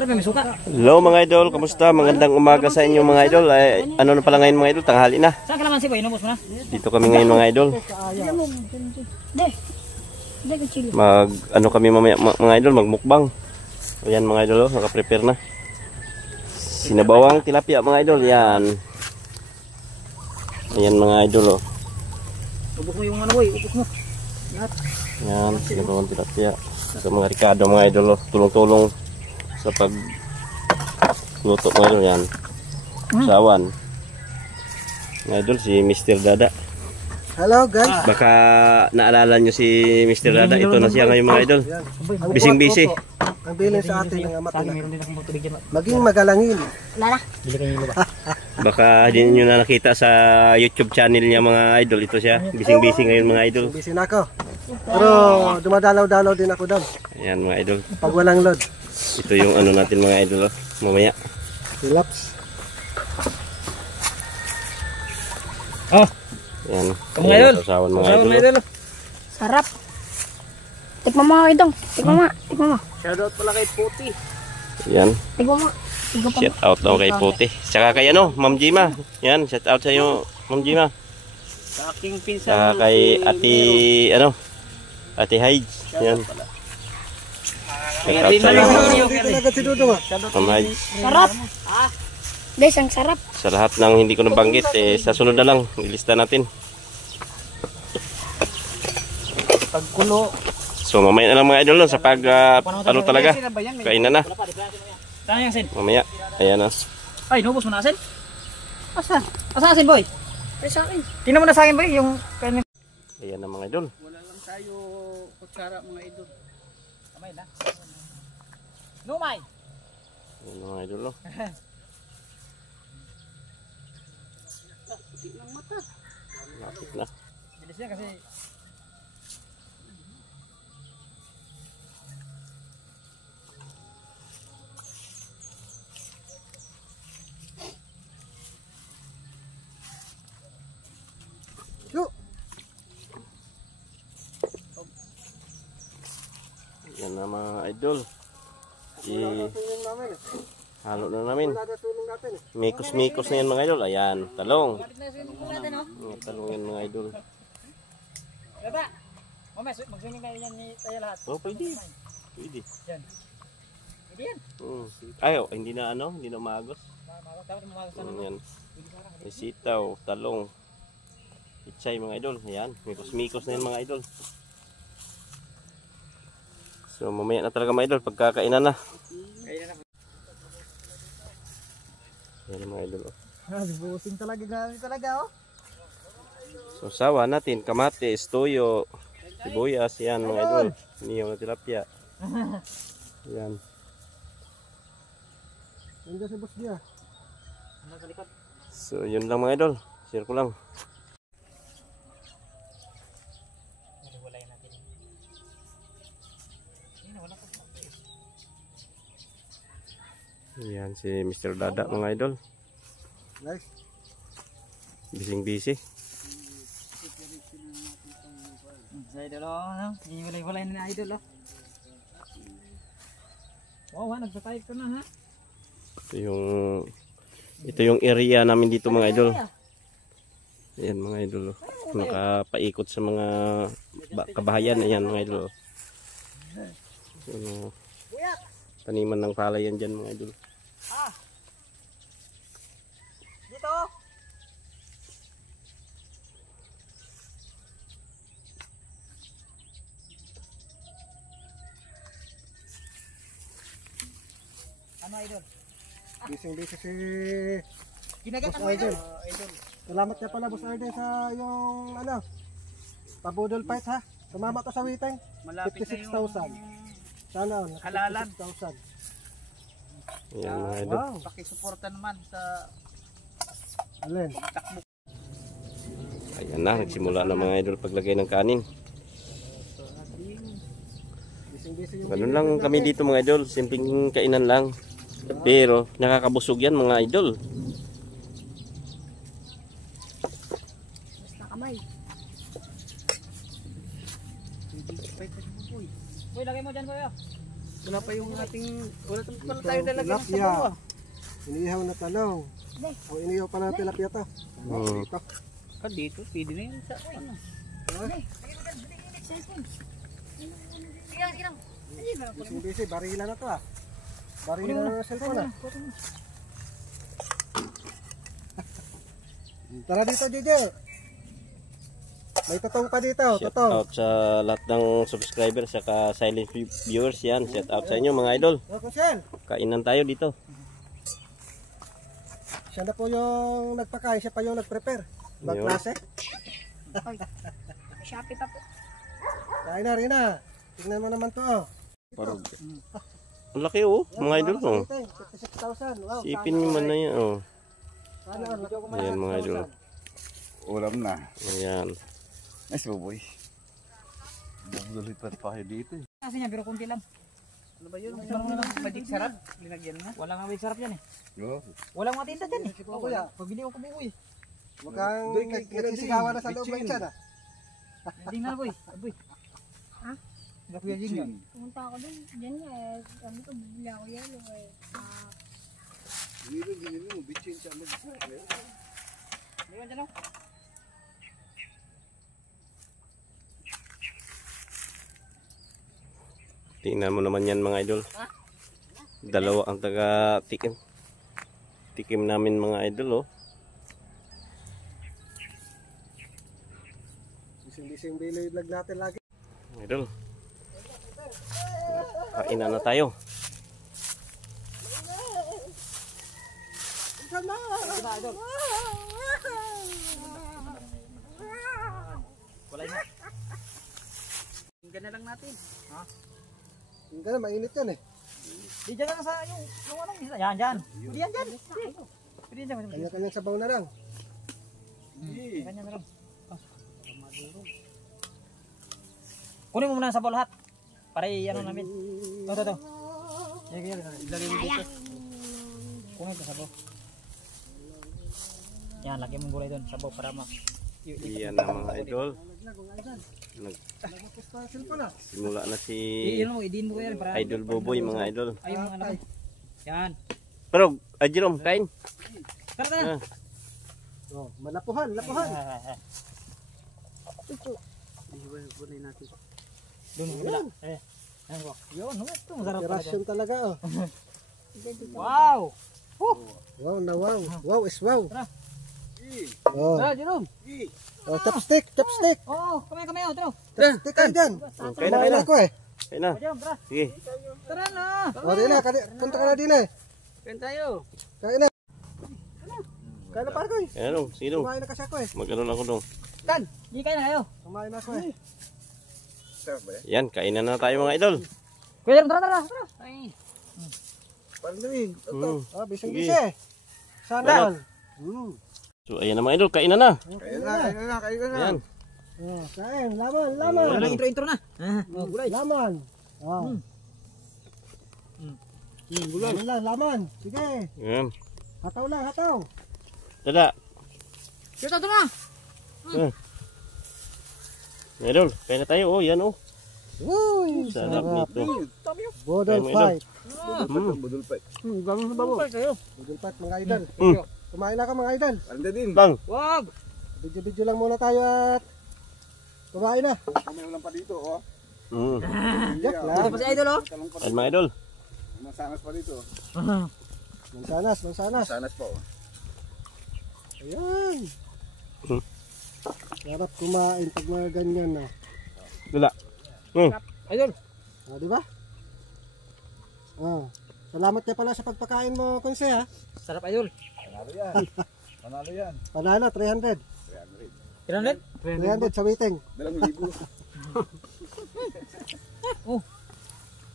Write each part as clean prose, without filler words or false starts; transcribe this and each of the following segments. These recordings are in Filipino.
Hello mga idol, kamusta? Magandang umaga sa inyo mga idol. Ay, ano na pala ngayon mga idol? Tanghali na. Dito kami ngayon mga idol. Ano kami mamaya mga idol, magmukbang. Ayan mga idol, oh, naka-prepare na. Sinabawang tilapia mga idol, yan. Ayan mga idol, oh. Ubok mo yung ano boy, ubok mo. Yan, sinabawang tilapia. Sa mga Ricardo mga idol, oh, tulong-tulong sa pagluto mga idol, yan. Sawan. Mga idol, si Mr. Dada. Hello guys. Baka naalala nyo si Mr. Dada, ito na siya ngayon mga idol. Bising-bisi. Ang bilin sa atin ng ama maging magalangin. Baka hindi nyo na nakita sa YouTube channel niya mga idol. Ito siya, bising-bising ngayon mga idol. Busy na ako. Pero dumadalaw-dalaw din ako doon. Ayan mga idol. Pag walang load. Ito yung ano natin mga idol, oh. Mamaya. Relax. Oh. Ayan. Mga idol. Sasawan mga idol. Sarap. Tikman mo idong. Tikman mo. Tikman mo. Shoutout pala kay Puti. Ayan. Tikman mo. Shout out daw kay Puti. Tsaka kay ano, Ma'am Jima. Yan, shout out sa iyo, Ma'am Jima. Sa aking pinsan. Tsaka kay Ate, ano, Ate Hyde. Yan. Shout out sa iyo, Ma'am Hyde. Sarap. Guys, ang sarap. Sa lahat ng hindi ko nabanggit, sa sunod na lang, ilista natin. Pagkulo. So mamaya na lang mga idol, no, sa pag, ano talaga, kainan na. Saan yung asin? Mamaya, ayan na. Ay, nubos mo na asin? Asa? Asa asin boy? Ay, sa akin. Tingnan mo na sa akin boy, yung kanin. Ayan na mga idol. Wala lang tayo kutsara mga idol. Kamay na. Lumay! Ayan na mga idol, no. Puti ng mata. Lapit na. Bilis yan kasi. Yan na mga idol. Halo na namin. Mikos-mikos na yan mga idol. Ayan, talong. Talong yan mga idol. Baba! Mamaya, mag-swimming kayo yan ni tayo lahat. Oh, pwede. Pwede. Yan. Pwede yan. Ayaw, hindi na ano, hindi na umagos. Dapat umagos na Yan. May sitaw, talong. Itsay mga idol. Ayan, mikos-mikos na yan mga idol. So mamaya na talaga mga idol, pagkakainan na. Ayan mga idol, oh. Busing talaga oh. So sawa natin, kamatis, toyo, sibuyas, yan mga idol. Niyaw na tilapia. Yan. Nandiyan si boss niya. So yun lang mga idol, share ko lang. Yan si Mr. Dada mga idol. Nice. Bising-busy. Sa idol oh, hiwalay-walay na ni idol oh. Wow, nagsa-type ko na ha. Ito yung area namin dito mga idol. Ayan mga idol, oh. Nakapaikot sa mga kabahayan. Ayan mga idol, oh. Taniman ng palay yan dyan mga idol. Dito. Ano idol? Busy si Ginagat Boss mo idol. Arden. Salamat niya pala Boss Arden sa yung ano, pabudol fight ha. Sumama ka sa witeng. Malapit na 56,000. Sana all. Halalan. 56,000. Ayan mga idol. Wow. Pakisuporta naman sa Alin. Ayan na, nagsimula na mga idol paglagay ng kanin. Busy yung Ganun lang kami dito mga idol, simpleng kainan lang. Pero nakakabusog yan mga idol. Basta kamay. Uy, lagay mo dyan kuya. Wala pa yung ating, wala tayo talaga ng Tilapia. sabaw ah. Inihaw na talong. O inihaw pa ng tilapia to. Ito. Dito, pwede na yun sa ano. Busy, barila na to ah. Barila na ng cellphone ah. Tara dito, DJ. May totong pa dito, Shout totong. out sa lahat ng subscriber saka silent viewers yan. Shout out sa inyo mga idol. O, Kunsel, Kainan tayo dito. siya na po yung nagpakain, siya pa yung nag-prepare. Magklase. Shopee pa po. Kain na, Rina. Tingnan mo naman to oh. Ang laki oh, mga idol oh. 56,000. Wow. Sipin nyo man na yan oh. Sana, Ayan mga idol. Ulam na. Ayan. Nice boy. Bubululit pa kayo dito eh. Kasi niya, pero kunti lang. Ano ba yun? Magic sarap? Linagyan na? Wala nga magic sarap yan eh. No. Walang mga tinta dyan eh. O, kuya. Pabili ko kubukoy. Mukhang nagsisigawan na sa loob ng tiyan ah. Hindi nga boy. Aboy. Ha? Kuya Jing. Pumunta ako dun. Diyan nga eh. Sabi ko, bibili ako yan. Ayun dyan o. Tingnan mo naman yan mga idol. Dalawa ang taga tikim. Tikim namin mga idol oh. Bising-bising bilay vlog natin lagi. Mga idol. Kainan na tayo. Wala na. Tingnan na lang natin. Ha? Yung gano'n, mainit yan eh. Di dyan lang sa yung ano. Yan dyan. Pwede yan dyan. Pwede yan dyan. Kanya-kanyang sabaw na lang. Kanya na lang. Kunin mo muna sa lahat. Para i-ano namin. Ito. Ilagay mo dito. Kunin ito sabaw. Yan, lagyan mong gulay doon. Sabaw para Iyan na mga idol. Simula na si i-din mo yan para Idol Boboy mga idol. ay mga ano. Yan. Pero, Jerome, kain. Tara na. Oh, malapuhan, lapuhan. Doon mo bila. Yan ko. Yun, ito masarap pala dyan. Operasyon talaga oh. Wow! Wow na wow. Wow is wow. Tara. Oh, Tara, Jerome. oh chopstick, chopstick. Oh, kamay, tara. Chopstick kayo dyan. Kain na, Kumain ako eh. Kain na. Jerome, tara. Sige. Tara na. O, Rina, punta ka na din eh. Kain tayo. Kain na. Kain na parkoy. Kain na dong. Sige dong. Kumain na kasi ako eh. Mag-ano lang ako dong. Tan, di kain na kayo. Kumain na ako eh. Yan, kainan na tayo mga idol. Kuya Jerome, tara. Ay. Parang din. Mm. Oh, bising Sige. bisi. Sana all. So, ayan na mga idol. Kainan na. Kain na. Yan. Oh, kain. Laman. Wala intro na. Oh, gulay. Laman. Oh. Gulay. Laman. Sige. Yan. Hataw lang, hataw. Tada. Kita to na. Mga idol, kain na tayo. Oh, yan oh. Uy, Sarap nito. Bodol Kain mo, fight. Budol pa. Ganun na ba mo? Kayo. Bodol fight mga idol. Mm. Kumain na ka mga idol. Anda din. Bang. Wag. Video-video lang muna tayo at kumain na. May ulam pa dito oh. Yak Ito lang. pa si Idol oh. Ayan mga idol. Masanas pa dito. Mansanas. Masanas pa oh. Ayan. Sarap kumain pag mga ganyan na. Dala. Idol. Di ba? Salamat ka pala sa pagpakain mo, Konse ha. Sarap Idol. Panalo yan. Panalo, 300. 300? 300 sa waiting. 2,000. Oh.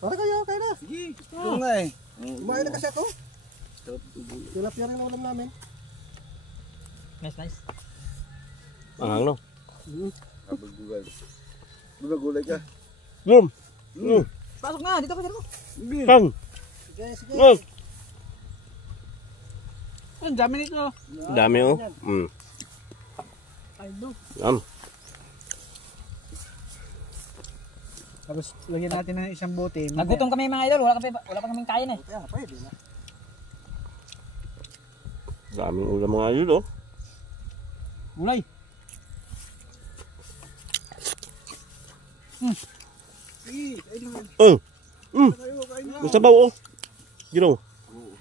Para kayo, kayo na. Sige. Ito nga eh. Kumain na kasi ako. Tilapia rin ang ulam namin. Nice. Angang no. Kapag-gulay. Gulay ka. Pasok na, dito ka dito. Bang. Sige. Ang dami nito. Dami oh. Tapos lagyan natin ng isang bote. Nagutom kami mga idol, wala pa kaming kain eh. Kaya, pwede na. Daming ulam mga idol oh. Gulay. Oh. May sabaw oh. Gino.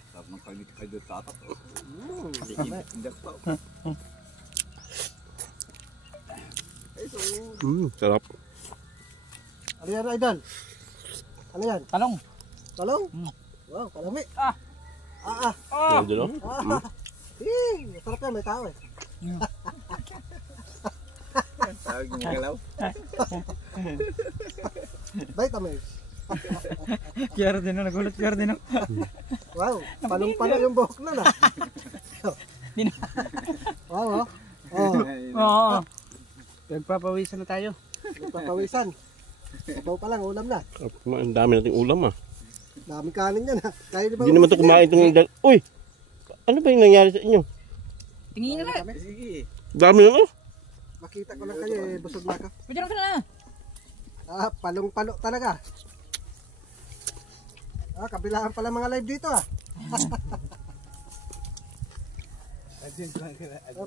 Sarap ng kayo tatak. Sarap. Ano yan, Idol? Ano yan? Talong. Talong? Wow, kalami. Idol oh. Masarap yan, may tao eh. Tawag yung galaw. Bait kami. Kiyaro din nagulat kiyaro din. Wow, palong-palo yung buhok na. Wow, oh. Oo. Nagpapawisan na tayo. Nagpapawisan. Sabaw pa lang, ulam na. Ang dami nating ulam ah. Daming kanin yan ha. Kaya di ba? Hindi naman ito kumain itong... Uy! Ano ba yung nangyari sa inyo? Tingin na. Sige. Dami na oh. Makita ko lang kayo eh, busog na ka. Pwede na na. Palong-palo talaga. Kabilaan pala mga live dito ah.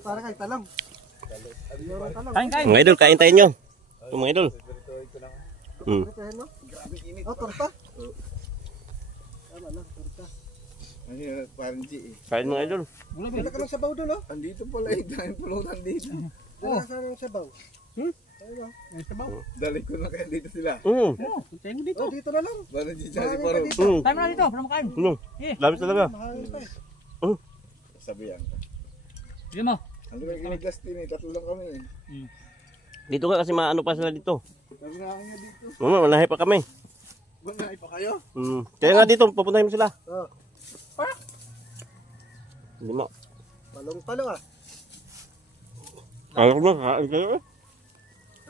Para kay talong. Kain. Mga idol, kain tayo nyo. Ito mga idol. Oh, torta. Tama lang, torta. Ano yun, parang G eh. Kain mga idol. Wala ka ng sabaw doon oh. Andito pala eh, dahil pulutan dito. Wala ka ng sabaw. Ayun oh. Sabaw. Dali ko na kaya dito sila. Oh, dito na lang. Parang G, tsaka Mahangin parang. pa dito. Kain mo na dito, para makain. Dami talaga. Mahangin pa eh. Sabi yan. Bigyan mo. Ano ba yung Justin eh, tatlo lang kami eh. Dito ka kasi maano pa sila dito. Sabi na ako niya dito. Manahe pa kami. Banay pa kayo? Kaya nga dito, papuntahin mo sila. Oh, Hindi mo. palong-palo ah. Akala ko na, kain kayo eh.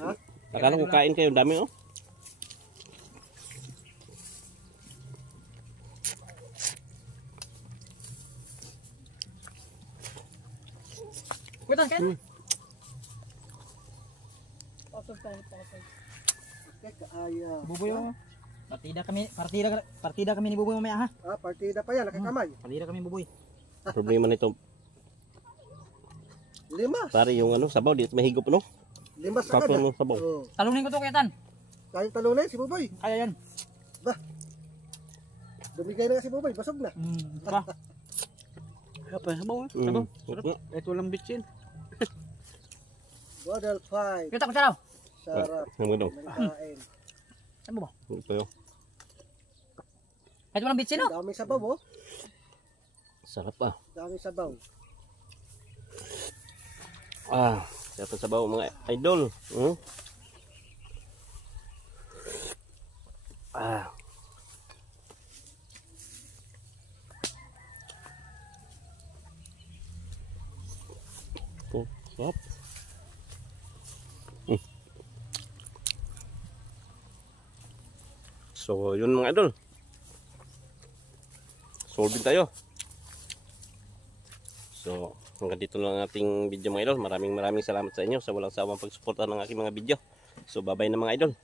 Ha? Akala ko kain kayo, dami oh. Kuitan kain. Buboy mo. Partida kami ni Buboy mamaya ha. Partida pa yan, nakakamay. Partida kami Buboy. Problema nito, 5. pare yung ano, sabaw, dito mahigop no? 5 sa Kapon kada. ng sabaw. Oh. Talunin ko to Kuitan. Kayong talunin si Buboy. Kaya yan. Dumigay na nga si Buboy, basog na. Ba. Sabaw. Ito lang bitsin. Model 5. Kita ko saraw. Sarap. Ano Kain. Saan mo ba? Ito yun. Kahit walang bitsin no? Daming sabaw oh. Sarap ah. Daming sabaw. Sarap ang sabaw mga idol. Sarap. So, yun mga idol. Solving tayo. So, hanggang dito lang ang ating video mga idol. Maraming salamat sa inyo sa walang sawang pagsuporta ng aking mga video. So, bye-bye na mga idol.